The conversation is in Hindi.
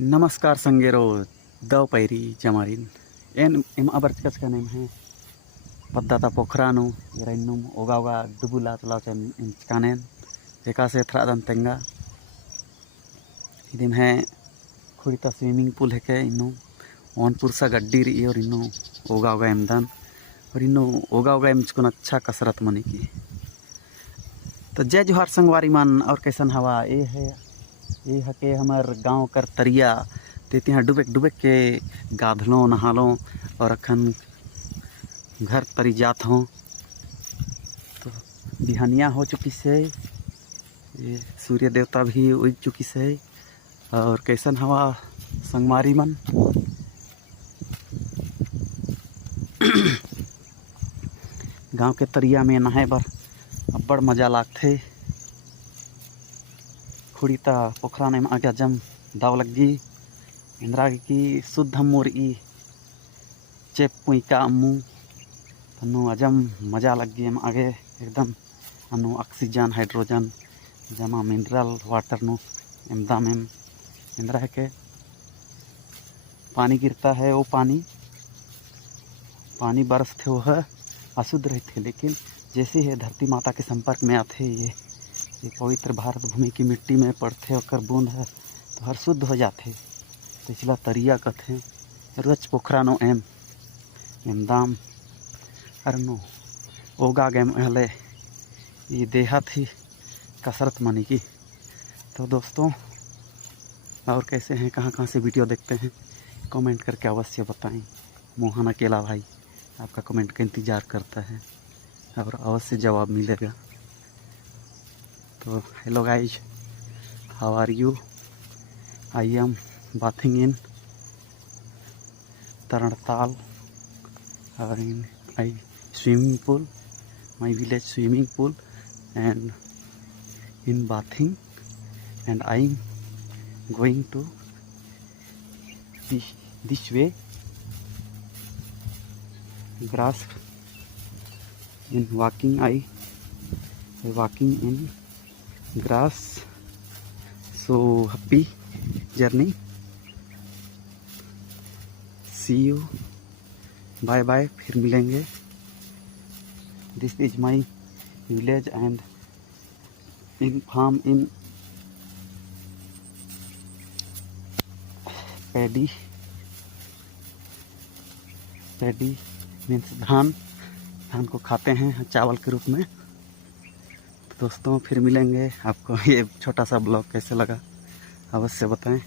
नमस्कार संगेरो दव पैरी जमारिन एन एम अबरचकच का नेम है पद्दाता पोखरानो इराइनुम ओगा दुबुला चलाव चन इंचकानेन एका से थरादन तेंगा इदिम है खुड़ीता स्विमिंग पूल है के इन्नु ऑन पुरसा गड्डी रही और इन्नु ओगा एमदान और इन्नु ओगा एमचकुन अच्छा कसरत मनी की। तो जय जोहार संगवारी मन और कैसन हवा ये है के हमार गांव कर तरिया तेती हाँ डुबेक के गाधलों नहालों और अखन घर तरी जात हों। तो बिहानिया हो चुकी से ये सूर्य देवता भी उग चुकी से और कैसन हवा संगवारी मन गांव के तरिया में नहाए बर अब्बड़ मजा लागथे। खुड़ीता पोखरा ने आगे जम दाव लगी इंद्रा की शुद्ध मोर ई चेप पुईका अम्मू तनु अजम मजा लगी एम आगे एकदम अनु ऑक्सीजन हाइड्रोजन जमा मिनरल वाटर नु एमदाम एम इंद्रा है के पानी गिरता है वो पानी बरसते वो है अशुद्ध रहते, लेकिन जैसे ही धरती माता के संपर्क में आते ये पवित्र भारत भूमि की मिट्टी में पड़ते और बूंद है तो हर शुद्ध हो जाते। तो इसलिए तरिया कथे रच पोखरा नो एम दाम अरे नो ओगा गेम हले ये देहाती कसरत मनी की। तो दोस्तों और कैसे हैं, कहाँ से वीडियो देखते हैं, कमेंट करके अवश्य बताएं। मोहन अकेला भाई आपका कमेंट का इंतज़ार करता है और अवश्य जवाब मिलेगा। तो hello guys, how are you? I am bathing in तरणताल और in I swimming pool, my village swimming pool, and in bathing, and I am going to this way grass in walking. I walking in grass, so happy journey, see you, bye bye, फिर मिलेंगे। This is my village and in farm in paddy means धान को खाते हैं चावल के रूप में। तो दोस्तों फिर मिलेंगे, आपको ये छोटा सा ब्लॉग कैसे लगा अवश्य बताएं।